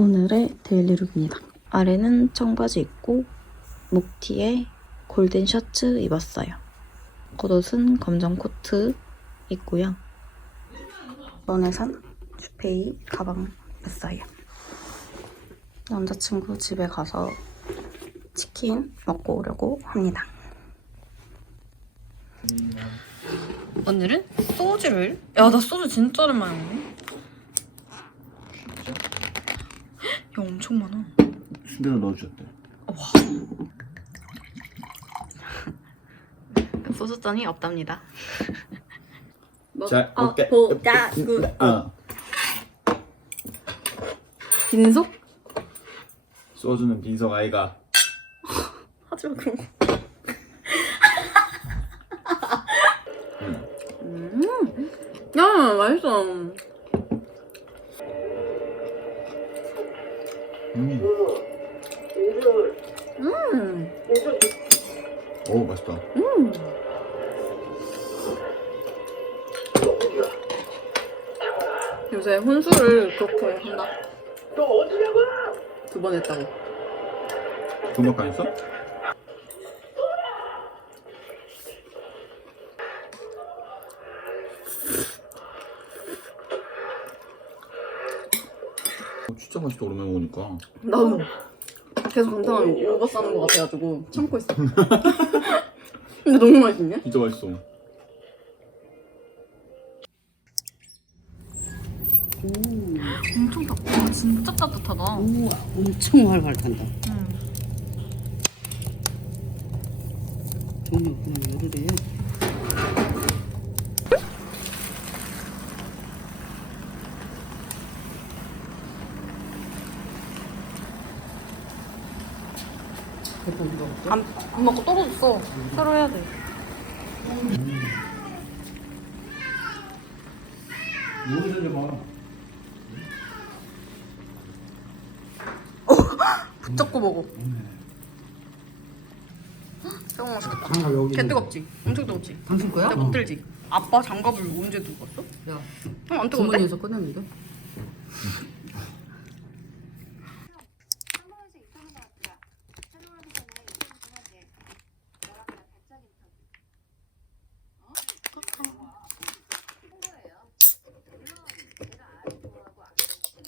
오늘의 데일리룩입니다. 아래는 청바지 입고 목티에 골든 셔츠 입었어요. 겉옷은 검정 코트 입고요. 이번에 산 슈페이 가방였어요. 남자친구 집에 가서 치킨 먹고 오려고 합니다. 오늘은 소주를 야 나 소주 진짜 오랜만에 먹네. 야 엄청 많아. 순대로 넣어주셨대. 소주잔이 없답니다. 자, 어때? 보자 구. 아, 빈속? 소주는 빈석 아이가. 하지 마 그런 거. 음, 야 맛있어. 음, 음, 오 맛있다. 음. 요새 혼술을 그렇게 한다. 두번 했다고. 안 있어? 진짜 맛있다 오랜만에 먹으니까. 나도 계속 감탄하면 오버 싸는 것 같아가지고 참고 있어. 근데 너무 맛있네. 진짜 맛있어. 엄청 따뜻하. 진짜 따뜻하다. 우와, 엄청 활활 탄다. 응. 정말 그냥 열 안, 안 먹고 떨어졌어. 새로 해야 돼. 여기서 봐. 붙잡고 먹어. 새우 맛있겠다. 장갑 여기 개 뜨겁지? 엄청 뜨겁지? 당신 거야? 근데 못 들지? 아빠 장갑을 언제 두고 왔어? 야, 형안 뜨거운데? 주머니에서 꺼냈는데? 한번에서 인터뷰 나왔더라. 촬영하기 전에 인터뷰 좀 하지. 너랑 나 단짝 인터뷰. 어? 한 거예요. 물론 내가 아주 좋아하고 안 좋아하고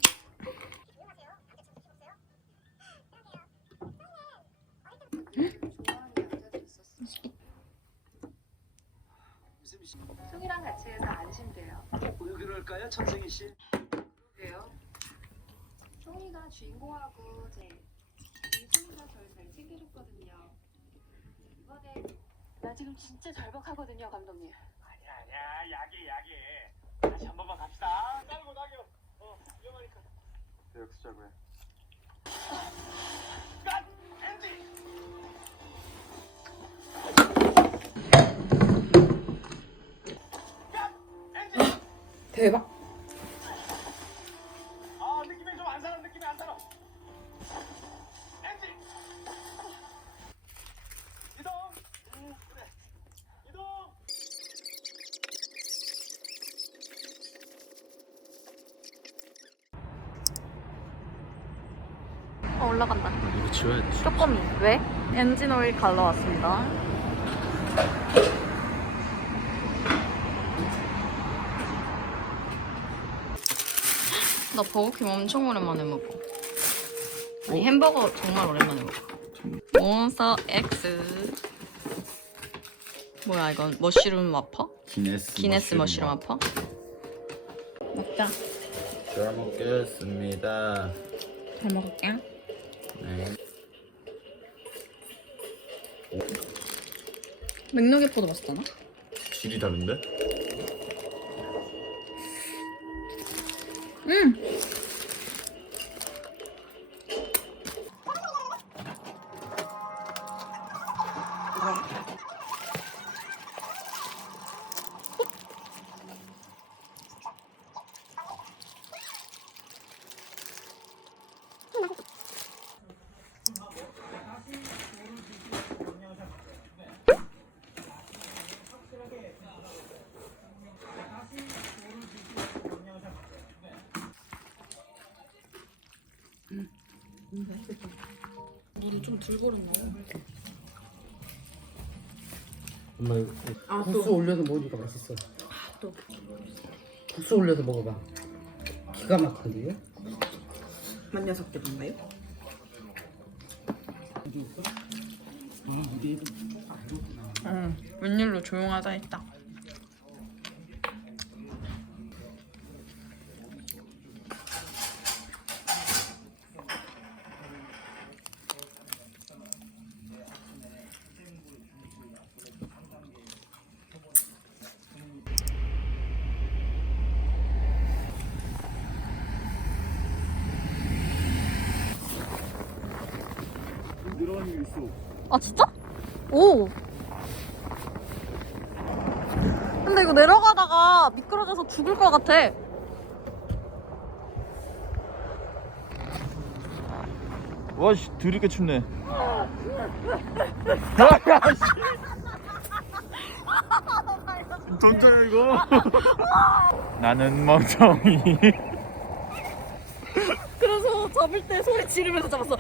좋아하는 남자도 있었어. 송이랑 같이 해서 안심돼요. 왜 그럴까요, 천승희 씨? 그래요? 송이가 주인공하고 제이 송이가 저를 잘 챙겨줬거든요. 이번에 나 지금 진짜 절박하거든요, 감독님. 아니야, 아니야, 약해, 약해. 다시 한 번만 갑시다. 딸고 낙엽. 어, 위험하니까. 대역 쓰자고요. 올라간다. 이거 지워야 돼. 조금 왜? 엔진 오일 갈러 왔습니다. 나 버거킹 엄청 오랜만에 먹어. 아니 햄버거 정말 오랜만에 먹어. 몬스터 X. 뭐야 이건 머쉬룸 마퍼? 기네스 기네스 머쉬룸 마퍼? 먹자. 잘 먹겠습니다 잘 먹을게. 네 맥너게포도 맛있잖아. 질이 다른데? 음. 물이 좀덜 고렸나? 엄마 이거 국수 올려서 먹으니까 맛있어. 국수 올려서 먹어봐. 기가 막힌데요? 만 녀석들인가요? 응, 웬일로 조용하다 했다. 아 진짜? 오. 근데 이거 내려가다가 미끄러져서 죽을 것 같아. 와씨 드럽게 춥네 던져요 이거 나는 멍청이 그래서 잡을 때 소리 지르면서 잡았어.